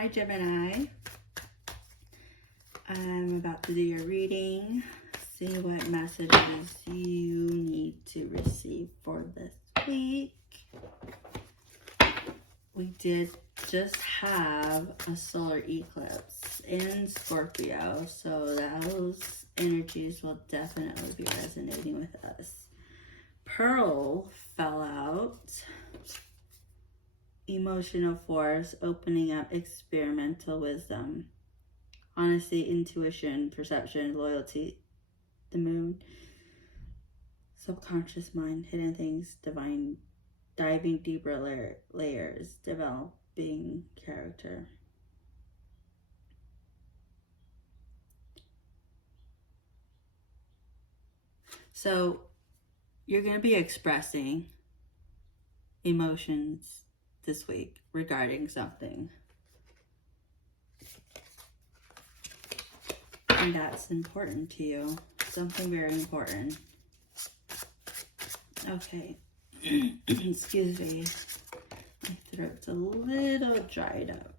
Hi Gemini. I'm about to do your reading. See what messages you need to receive for this week. We did just have a solar eclipse in Scorpio, so those energies will definitely be resonating with us. Pearl fell out. Emotional force, opening up experimental wisdom. Honesty, intuition, perception, loyalty. The moon. Subconscious mind, hidden things, divine, diving deeper layers, developing character. So you're going to be expressing emotions this week regarding something. And that's important to you. Something very important. Okay. Excuse me. My throat's a little dried up.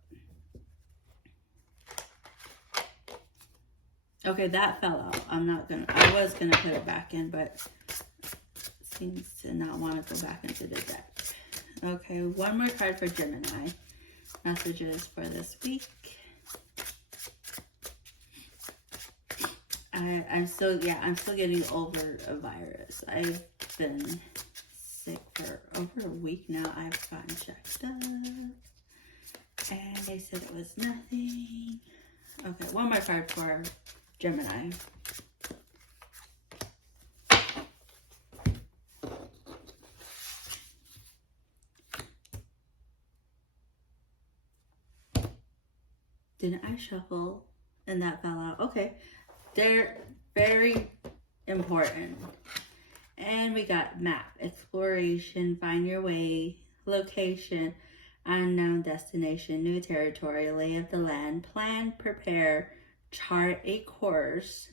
Okay, that fell out. I was gonna put it back in, but seems to not want to go back into the deck. Okay, one more card for Gemini. Messages for this week. I'm still getting over a virus. I've been sick for over a week now. I've gotten checked up, and they said it was nothing. Okay, one more card for Gemini. Didn't I shuffle and that fell out? Okay. They're very important. And we got map, exploration, find your way, location, unknown destination, new territory, lay of the land, plan, prepare, chart a course,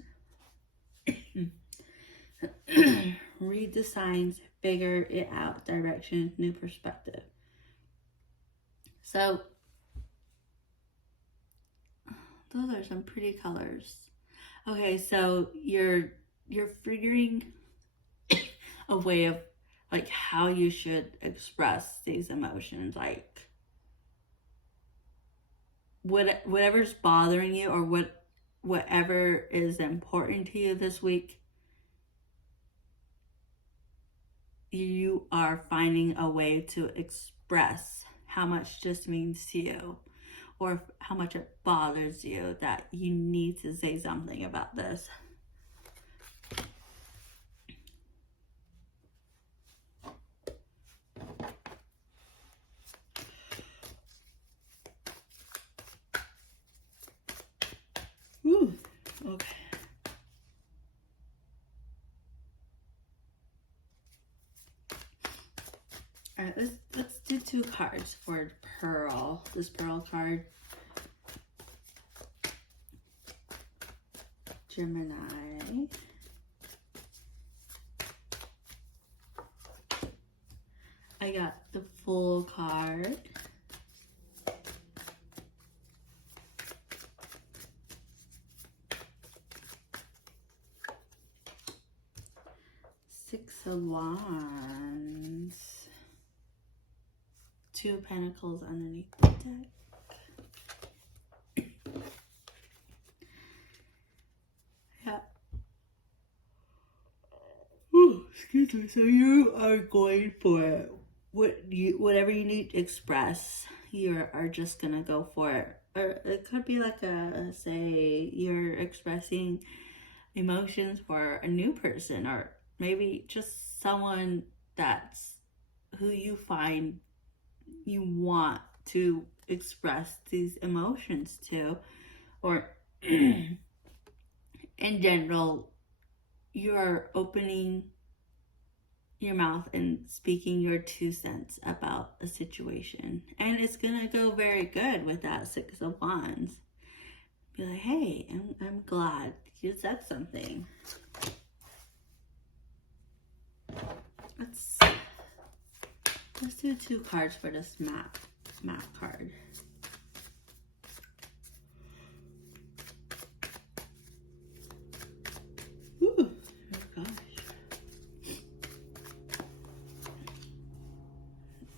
read the signs, figure it out, direction, new perspective. So those are some pretty colors. Okay, so you're figuring a way of like how you should express these emotions, like whatever's bothering you or whatever is important to you this week. You are finding a way to express how much this means to you, or how much it bothers you that you need to say something about this. Ooh, okay. All right, let's do two cards for Pearl. This Pearl card. Gemini. I got the Fool card. Six of Wands. Two of Pentacles underneath the deck. Yeah. Ooh, excuse me. So you are going for it. Whatever you need to express, you are just gonna go for it. Or it could be like say you're expressing emotions for a new person, or maybe just someone that's who you find you want to express these emotions to, or in general, you're opening your mouth and speaking your 2 cents about a situation, and it's gonna go very good with that Six of Wands. Be like, hey, I'm glad you said something. Let's do two cards for this map card.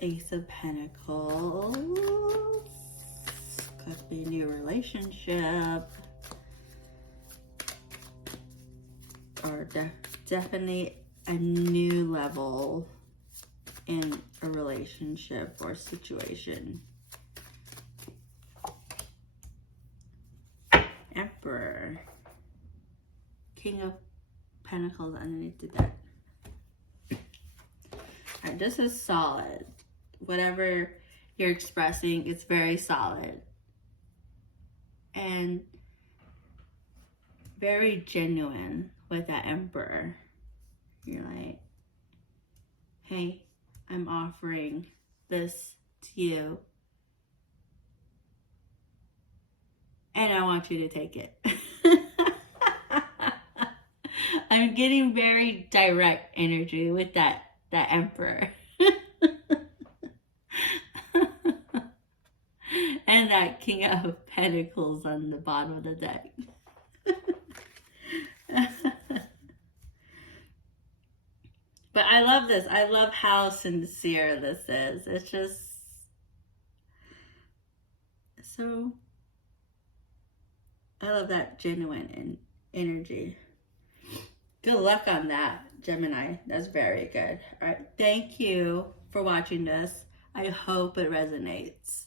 Ace of Pentacles. Could be a new relationship. Or definitely a new level in a relationship or situation. Emperor. King of Pentacles underneath the deck. Alright, this is solid. Whatever you're expressing, it's very solid. And very genuine with that Emperor. You're like, hey, I'm offering this to you. And I want you to take it. I'm getting very direct energy with that Emperor. And that King of Pentacles on the bottom of the deck. But I love this. I love how sincere this is. It's just so... I love that genuine energy. Good luck on that, Gemini. That's very good. All right. Thank you for watching this. I hope it resonates.